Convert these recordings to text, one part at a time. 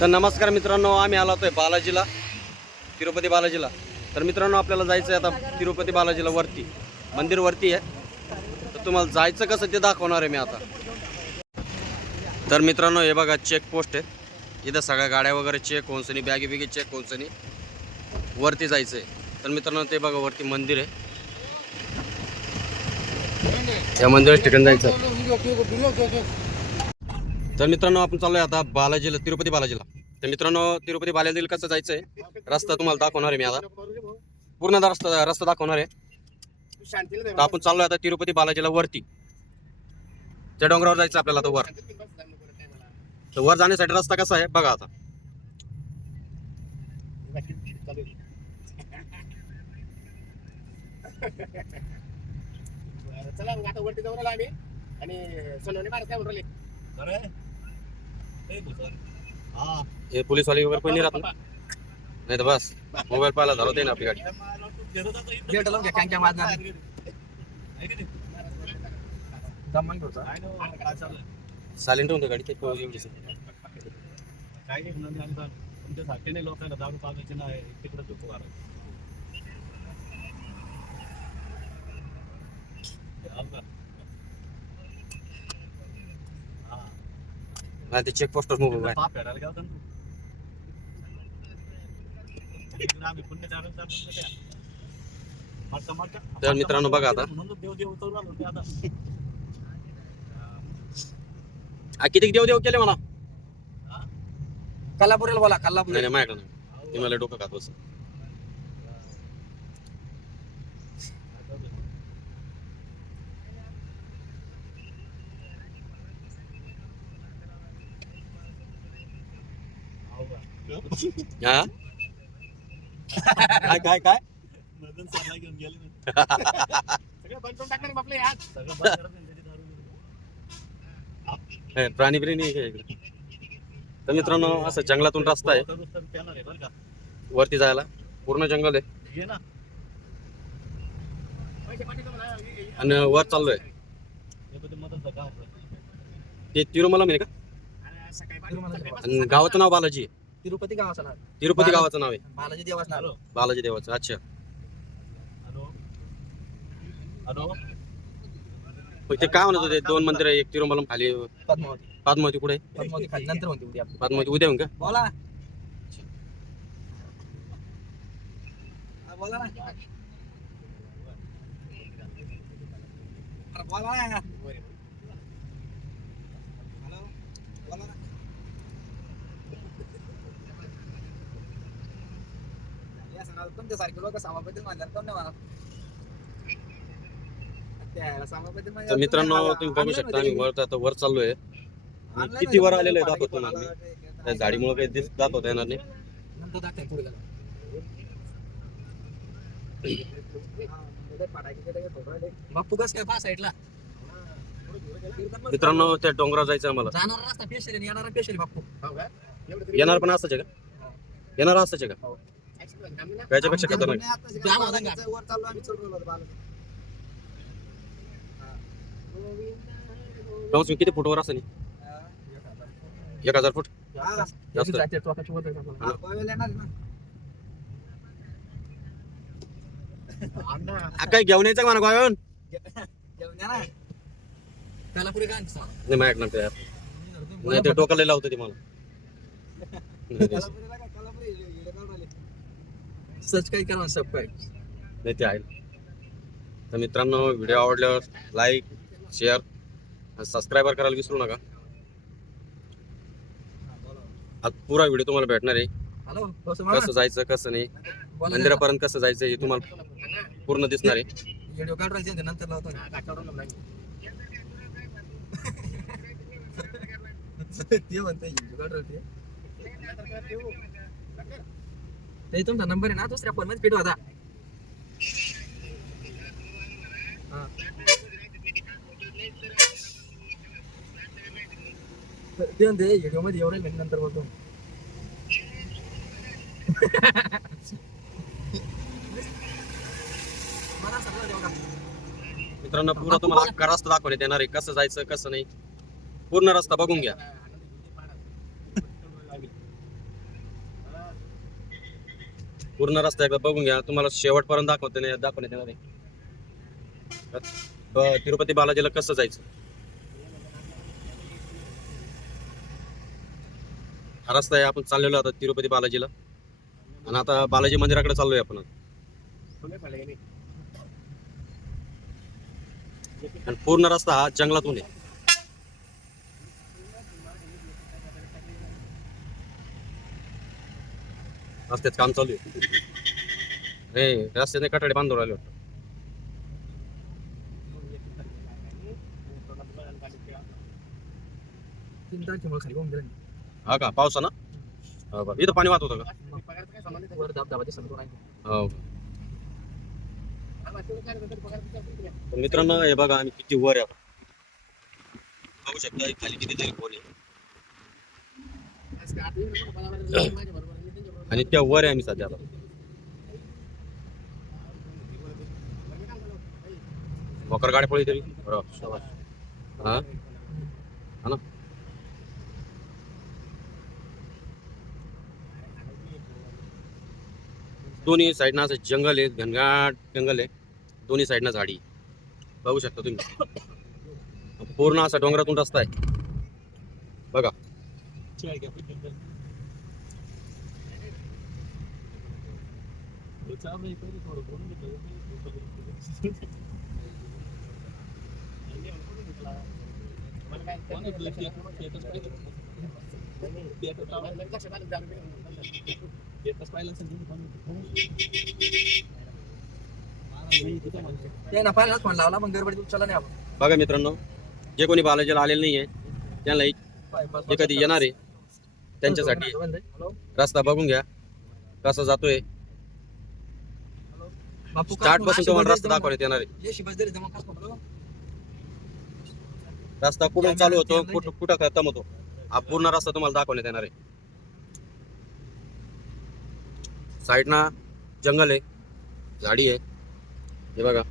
तर नमस्कार मित्रांनो, आम्ही आलो होतोय बालाजीला, तिरुपती बालाजीला. तर मित्रांनो, आपल्याला जायचं आहे आता तिरुपती बालाजीला. वरती मंदिर वरती आहे. तर तुम्हाला जायचं कसं ते दाखवणार आहे मी आता. तर मित्रांनो, हे बघा चेक पोस्ट आहे. इथं सगळ्या गाड्या वगैरे चेक होऊनसनी, बॅगी बिगी चेक होऊनसनी वरती जायचं आहे. तर मित्रांनो, ते बघा वरती मंदिर आहे. त्या मंदिराच्या ठिकाणी जायचं. तर मित्रांनो, आपण चाललोय आता बालाजीला, तिरुपती बालाजीला. तर मित्रांनो, तिरुपती बालाजीला कसं जायचंय रस्ता तुम्हाला दाखवणार आहे मी आता. पूर्ण रस्ता दाखवणार आहे. तर आपण चाललोय आता तिरुपती बालाजीला वरती. त्या डोंगरावर जायचं आपल्याला आता वर. तर वर जाण्यासाठी रस्ता कसा आहे बघा आता. चला मग आता वरती जाऊन आम्ही आणि सोनवणे महाराज काय म्हणून हे पोलीसवाले वगैरे कोणी राहत नाही. तर बस मोबाईल पाहायला झालं ते ना आपली गाडी. सायलेंट होतं गाडी ते एवढीच. काही तुमच्यासाठी नाही लोकांना दारू पाजायची नाही तिकडे दुःख नाही ते चेक पोस्टर मोबाईल आहे. फेडायला गेला आम्ही पुण्य तर मित्रांनो बघा आता, देव देव उतरून आलो ते आता किती देव देव केले म्हणा. कल्लापुरेला बोला कल्लापूर नाही माझ्याकडे नाही. ते मला डोकं खात बस. हा काय काय काय मदन सरला घेऊन गेले सगळं बंद करून टाकणार आपले यार सगळं बंद करत हे प्राणी प्रेमी आहे का इकडे. तर मित्रांनो, असं जंगलातून रस्ता आहे वरती जायला. पूर्ण जंगल आहे आणि वर चाललोय. ते तिरुमला म्हणे का. आणि गावाचं नाव बालाजी आहे. तिरुपती गावाचं नाव तिरुपती गावाचं नाव आहे. बालाजी देवाचं नाव बालाजी देवाचं. अच्छा. हॅलो ते काय म्हणत होते, दोन मंदिर आहे. एक तिरुमलम खाली. पद्मावती पद्मावती कुठे. पद्मावती खाली नंतर म्हणते उद्या पद्मावती उद्या का. बोला बोला ना बोला ना बोला ना या सांगा तुमच्यासारखे लोक सभापती म्हणतात कोण नाही म्हणा. तर मित्रांनो, तुम्ही बघू शकता आम्ही वर आता वर चाललोय. आणि किती वर आलेलो आहे दाखवतो ना मी. त्या झाडीमुळे काही दाखवता येणार नाही. बाप्पू कस काय साईडला मित्रांनो, त्या डोंगरावर जायचं आम्हाला. जाणारा रस्ता पेशल आणि येणारा पेशल बाप्पू येणार पण असंच आहे का. येणार असंच आहे का. त्याच्यापेक्षा खतरनाक. वर चाललो आम्ही तुम्ही किती फुटवर असं 1000 फूट जास्त. काय घेऊन यायचं म्हणा गोव्याहून. नाही माझ्याकडनं ते यार. नाही ते टोकाला लावतं ते मला. सर्च काही करा सबस्क्राईब नाही ते आहे. तर मित्रांनो, व्हिडिओ आवडल्यावर लाईक शेअर आणि सबस्क्राईबर करायला विसरू नका. आज पुरा व्हिडिओ तुम्हाला भेटणार आहे. हॅलो कसं जायचं कसं नाही, मंदिरापर्यंत कसं जायचं हे तुम्हाला पूर्ण दिसणार आहे. व्हिडिओ काढायचे नंतर लावतो ते म्हणते ते तुमचा नंबर आहे ना दुसऱ्या फोन मध्ये फिट होता. ते म्हणते व्हिडिओ मध्ये एवढं नंतर बोलतो. मित्रांनो, पूर्ण तुम्हाला अख्खा रस्ता दाखवण्यात येणार आहे. कसं जायचं कसं नाही पूर्ण रस्ता बघून घ्या. पूर्ण रस्ता एकदा बघून घ्या, तुम्हाला शेवटपर्यंत दाखवण्यात येणार आहे. तिरुपती बालाजीला कसं जायचं. हा रस्ता आहे, आपण चाललेलो आता तिरुपती बालाजीला. आणि आता बालाजी मंदिराकडे चाललोय आपण. आणि पूर्ण रस्ता हा जंगलातून आहे. रस्त्याचं काम चालू आहे. रस्त्याने कटाडे बांधून राहिले वाटतं. हा का, पावसानं? हो का, इथं पाणी वाहत होतं का? हो. तर मित्रांनो हे बघा, आम्ही किती वर आहे. बघू शकता खाली किती तरी खोल आहे. आणि त्या वर आहे आम्ही सध्या आता. मोकर गाडी पळली तरी हा ना. दोन्ही साईडनं असं जंगल आहे, घनघाट जंगल आहे. दोन्ही साईडनं झाडी. बघू शकता तुम्ही, पूर्ण असा डोंगरातून रस्ता आहे बघा. बघा मित्रांनो, जे कोणी बालाजीला आलेलं नाहीये त्यांना जे कधी येणार आहे त्यांच्यासाठी रस्ता बघून घ्या कसा जातोय. स्टार्ट पासून तुम्हाला रस्ता दाखवण्यात येणार आहे. रस्ता कुठून चालू होतो, कुठं खतम होतो, हा पूर्ण रस्ता तुम्हाला दाखवण्यात येणार आहे. साईडना जंगल आहे, झाडी आहे. हे बघा,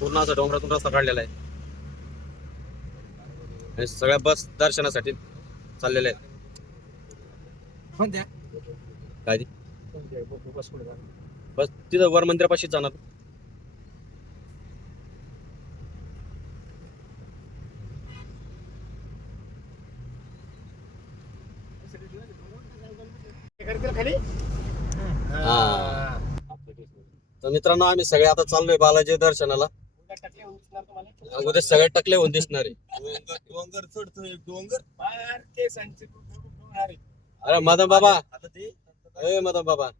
पूर्ण असं डोंगरातून रस्ता काढलेला आहे. आणि सगळ्या बस दर्शनासाठी चाललेल्या आहेत. काय ती बस तिथं वर मंदिरापाशीच जाणार. तर मित्रांनो आम्ही सगळे आता चाललोय बालाजी दर्शनाला. अगोदर सगळे टकले होऊन दिसणार आहे. डोंगर चढतोय, डोंगर अरे मदन बाबा, मदन बाबा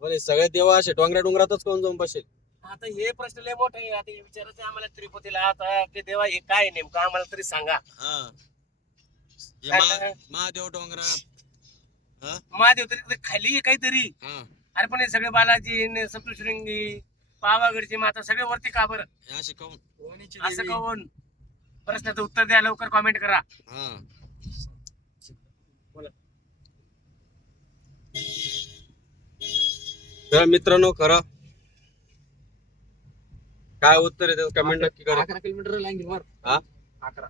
बोले सगळे देवा असे डोंगरातच कोण जाऊन बसेल. आता हे प्रश्न लय मोठे आहे. आता हे विचारायचं आम्हाला तिरुपतीला आता की देवा हे काय नेमकं आम्हाला तरी सांगा. महादेव डोंगरात महादेव तरी खाली आहे काहीतरी. अरे पण हे सगळे बालाजी, सप्तशृंगी, पावागडची माता सगळे वरती का बरं असं कहून? प्रश्नाचं उत्तर द्या, लवकर कॉमेंट करा. तर मित्रांनो खरं काय उत्तर आहे कमेंट नक्की करा. 11 किलोमीटर लाईन वर. हा 11.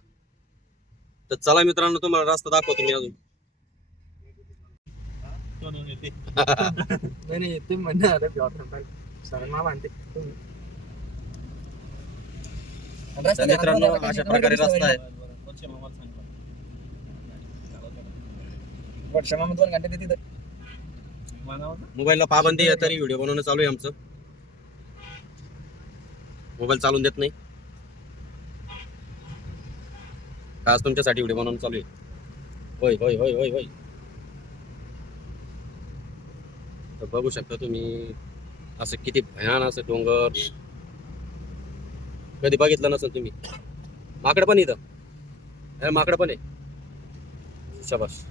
तर चला मित्रांनो तुम्हाला रस्ता दाखवतो मी अजून. नाही तुम्ही म्हणणार सरांना मानते. तर मित्रांनो अशा प्रकारे रस्ता आहे. वर्षामध्ये 2 घंटे तिथे मोबाईलला पाबंदी आहे तरी व्हिडिओ बनवणं चालू आहे आमचं. मोबाईल चालून देत नाही, खास तुमच्यासाठी व्हिडिओ बनवणं चालू आहे. होय होय होय होय होय. तर बघू शकता तुम्ही असं किती भयान असं डोंगर कधी बघितलं नसेल तुम्ही. माकडं पण इथं, माकडं पण आहे. शाबास.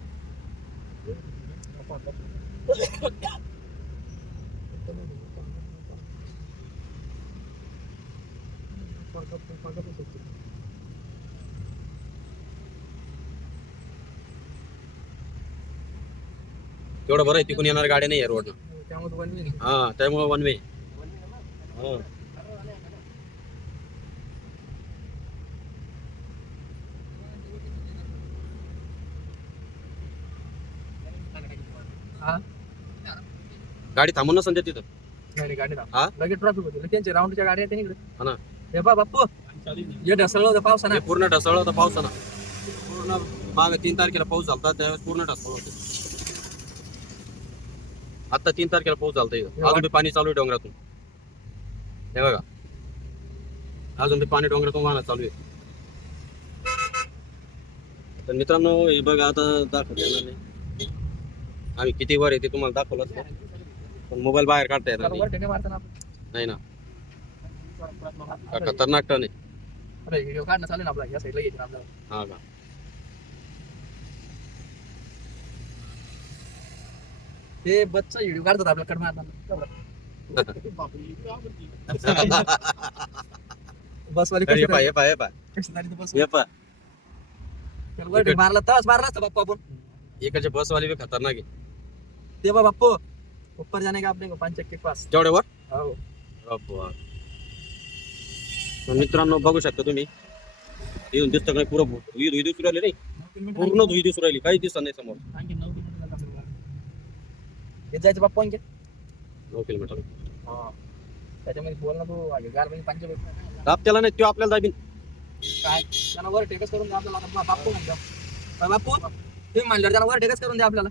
तेवढं बरं आहे तिकून येणार गाड्या नाही आहे रोड. हा त्यामुळे वन वे. गाडी थांबून नसेल ते तिथं. नाही गाडी हा? लगेच ट्रॉफिक होती त्यांच्या राऊंडच्या गाड्या आहेत इकडे. हा ना. हे बा बाप्पू हे ढसळलं होतं पावसानं. हे पूर्ण ढसळलं होतं पावसानं. पूर्ण मागे 3 तारखेला पाऊस झाला त्यावेळेस पूर्ण ढसळलं होतं. आता 3 तारखेला पाऊस झाला इथं. अजून बी पाणी चालू आहे डोंगरातून. हे बघा अजून बी पाणी डोंगरातून वाहणं चालू आहे. तर मित्रांनो हे बघा आता दाखवता येणार नाही. आम्ही किती वर येते तुम्हाला दाखवलं असतं. पण मोबाईल बाहेर काढता येणार नाही. वर ठेके मारताना नाही ना. खतरनाक टन आहे. अरे व्हिडिओ काढणं चालेल ना आपला या साईडला येते आपल्याला. हा का. ते बसचा व्हिडिओ काढतात आपल्याकडे मारताना. बसवाली अरे हे पाय हे पाय हे पाय बस हे पाय. वर ठेके मारला तस मारला असता बाप्पू आपण. इकडचे बसवाले बी खतरनाक आहे. ते बा बाप्पू ऊपर जाने का आपने को 5 चक्के के पास. तेवढे वर. हो अब्बा. तर मित्रांनो बघू शकता तुम्ही इथून दिसतं नाही पुरं धुई दिसू राहिली नाही. पूर्ण धुई दिसू राहिली काही दिसत नाही समोर. आणखी 9 किलोमीटर जायचं. हे जायचं बाप्पू आणखी. 9 किलोमीटर. त्याच्यामध्ये बोल ना तू गार म्हणजे 5 दाब त्याला नाही तो आपल्याला दाबीन. काय त्यांना वर टेकच करून द्या आपल्याला. आता बाप्पू म्हणतो बाप्पू तुम्ही म्हणल्यावर त्यांना वर टेकच करून द्या आपल्याला.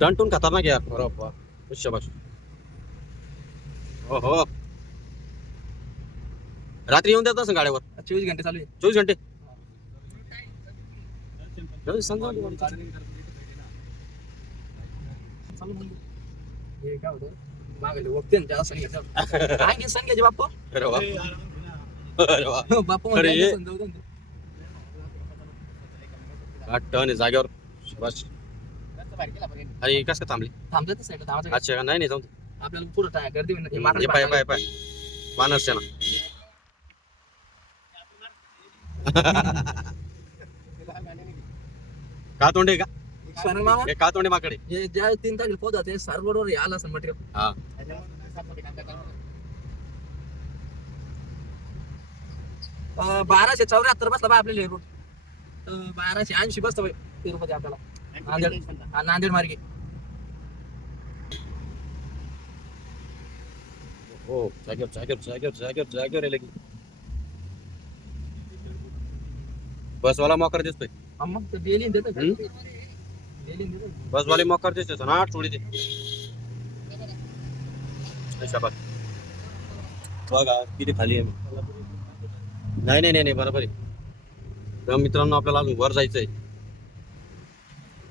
टनटून खतरनाक यार. बरोबर शाबाश. हो हो रात्री येऊन देत असं गाड्यावर 24 घंटे चालू आहे. 24 घंटे. समजा चालू म्हणजे हे काय होतं मागे वक्ते ना जास्त नाही घेतात. आणखी सण घ्यायचे बाप्पू. अरे वा अरे वा. बाप्पू अरे म्हणजे हे. सण जाऊ दे ना. 8 टन आहे जागेवर. शाबाश. अरे कसं काय थांबली. थांबतात ते साईडला थांबायचं. अच्छा का नाही नाही जाऊन. आपल्याला पुढे टाय गर्दी होईल. हे पाय पाय पाय वानरच्या ना. का तोंडे का सोनल मामा हे का तोंडे माकडे. हे ज्या 3 तारखेला पोहोचतात ते सार रोडवर आला असं मटेरियल. हा 1274 बसला बा आपल्याला रोड. 1280 बसतं बाई तिरुपती आपल्याला. नांदेड मार्गे. हो जागेवर जागेवर जागेवर जागेवर जागेवर आहे लगी. बसवाला मोकार दिसतोय. मग ते डेली देतं का? हम्म? डेली देतं. बसवाले मोकार दिसतोय ना सोडी दे. शाबास. बघा किती खाली आहे. नाही नाही नाही बरोबर आहे. तर मित्रांनो आपल्याला अजून वर जायचंय.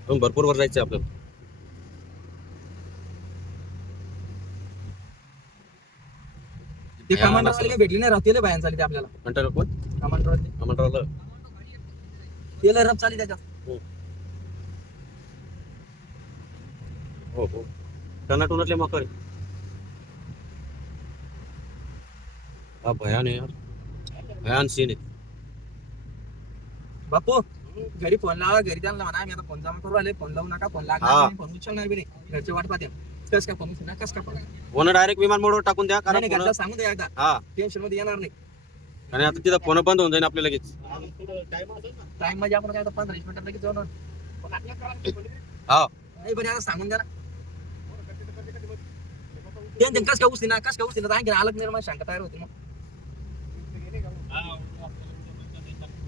अजून भरपूर वर जायचंय आपल्याला. ते कमांडर वाले काही भेटली नाही राहतील बाहेर चालली ते आपल्याला. म्हणतात कोण कमांडर वाले आमंत्रण तेल रब चालली त्याच्यात. हो हो टनाटुनातले मकर आहे. हा भयान आहे यार. भयान सीन आहे. बापू घरी फोन लावा. घरी त्यांना म्हणा आम्ही आता फोन जमा करू आले. फोन लावू नका. फोन हा. लागणार फोन उचलणार बी नाही. घरचे वाट पाहते. कस काय फोन उचलणार कस काय फोन. फोन डायरेक्ट विमान मोडवर टाकून द्या कारण नाही घरचा सांगून द्या एकदा. हा टेन्शन मध्ये येणार नाही. आणि आता तिथं फोन बंद होऊन जाईल आपल्या लगेच. टाइम मध्ये आपण काय 15-20 मिनिटात लगेच जाणार. हा नाही बरं आता सांगून द्या ना. टेन्शन कस काय उचली ना कस काय उचली ना आणखी अलग निर्माण शंका तयार होती. मग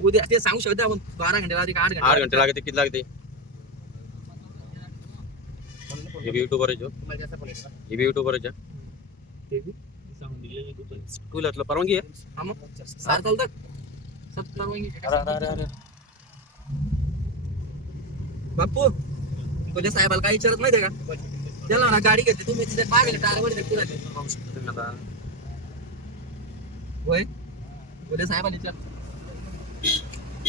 उद्या ते सांगू शकतो आपण 12 घंटे लागते का 8 8 घंटे घंटे लागते किती लागते. हे युट्यूबर आहे जो. हे बी युट्यूबर आहे टू व्हीलरला परवानगी आहे. हा मग सार चालतं सब परवानगी. अरे अरे बापू तुझ्या साहेबाला काही विचारत माहितीये का. त्याला ना गाडी घेतली तुम्ही तिथे मागे टायरवर पुढे होय तुझ्या साहेबाला विचार.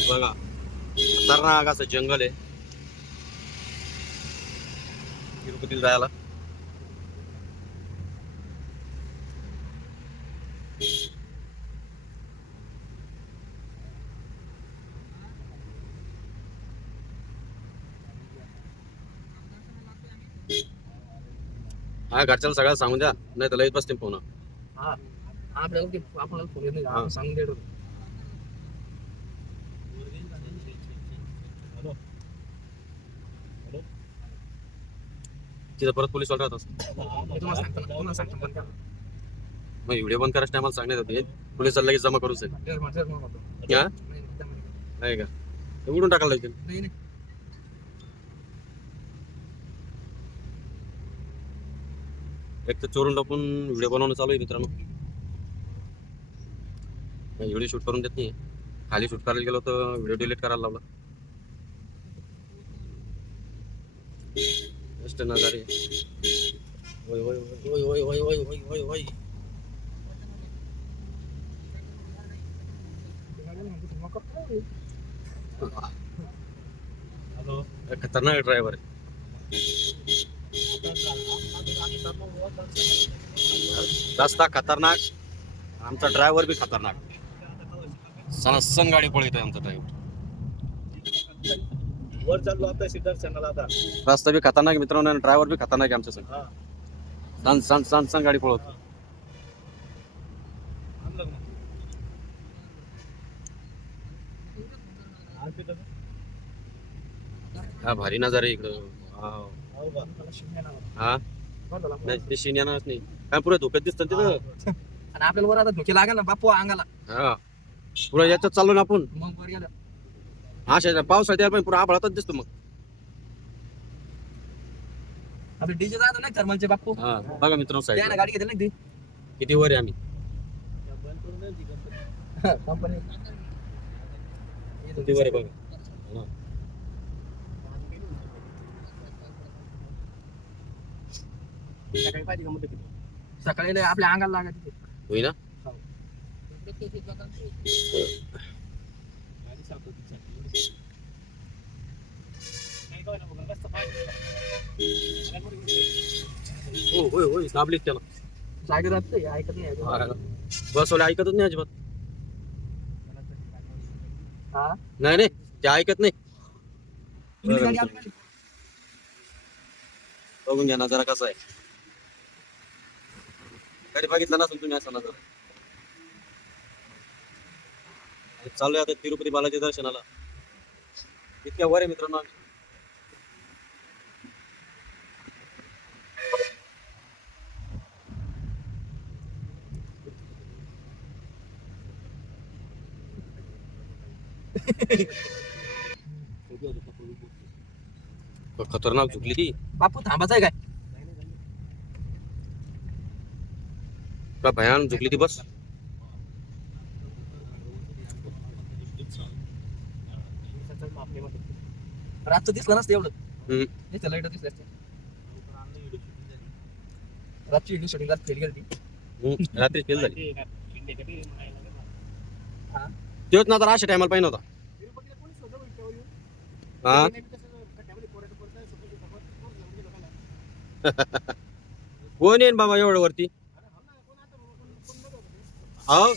बघा खतरनाक असं जंगल आहे तिरुपतीला जायला. हा घरच्याला सगळ्याला सांगून द्या नाही तर लईत बसते फोन. हा आपल्याला आपल्याला फोन येत नाही. हा. आपण सांगून देतो. तिथं परत पोलीस वाला राहत असं. तुम्हाला सांगतो पण का? मग व्हिडिओ बंद करायच्या टायमाला सांगण्यात होते पोलिसाला लगेच जमा करूच आहे. हा नाही का ते उडून टाकायला लागेल. नाही, नाही. एक तर चोरून टाकून व्हिडिओ बनवणं चालू आहे मित्रांनो. व्हिडिओ शूट करून देत नाही. खाली शूट करायला गेलो तर व्हिडिओ डिलीट करायला लावला. बेस्ट नजारे. ओय ओय ओय ओय ओय ओय ओय ओय ओय. खतरनाक ड्रायव्हर आहे. रस्ता खतरनाक, आमचा ड्रायव्हर बी खतरनाक. सनसन गाडी पळतोय आमचा ड्रायव्हर. वर चाललो आता सिद्धार्थनाला आता. रस्ता बी खतरनाक मित्रांनो आणि ड्रायव्हर बी खतरनाक आहे आमच्या संग. सन सन सन सन गाडी पळवतो. हा भारी नजारा आहे इकडं. वाव. हा नाही ते शिन्यानाच नाही काय पुढे धोक्यात दिसतं तिथं. आणि आपल्याला वर आता धोके लागेल ना बापू अंगाला. हा पुढे याच्यात चाललो ना आपण. मग वर गेलं हा पावसाळ्यात यायला पण पुढे आभाळातच दिसतो मग. आपले डीजे जायचं नाही थर्मलचे बापू. हा बघा मित्रांनो त्या ना साईड गाडी घेतली ना ती किती वर आहे आम्ही. कंपनी किती वर आहे बघा. हा. सकाळी लय आपल्या अंगाला लागायची. होई ना. हो होय होय दाबलीत त्याला. जागेवर असतं, ऐकत नाही. बसवाले ऐकतच नाही अजिबात. हा नाही नाही ते ऐकत नाही. तुमची गाडी आपली गाडी. बघून घ्या नजारा कसा आहे. गाडी बघितला नसेल तुम्ही असा नजारा. चाललोय आता तिरुपती बालाजी दर्शनाला. इतक्या वर आहे मित्रांनो आम्ही. खतरनाक झुकली ती. बापू थांबायचं आहे काय? का भयान झुकली ती बस. रातचं दिसलं नसतं एवढं. हम्म. इथं लाईट दिसली असते. रातची व्हिडिओ शूटिंग फेल गेली ती. रात्री फेल झाली. हा तेच ना तर अशा टायमाला पाहिजे होता. हा कोण येईन बाबा एवढं वरती. हो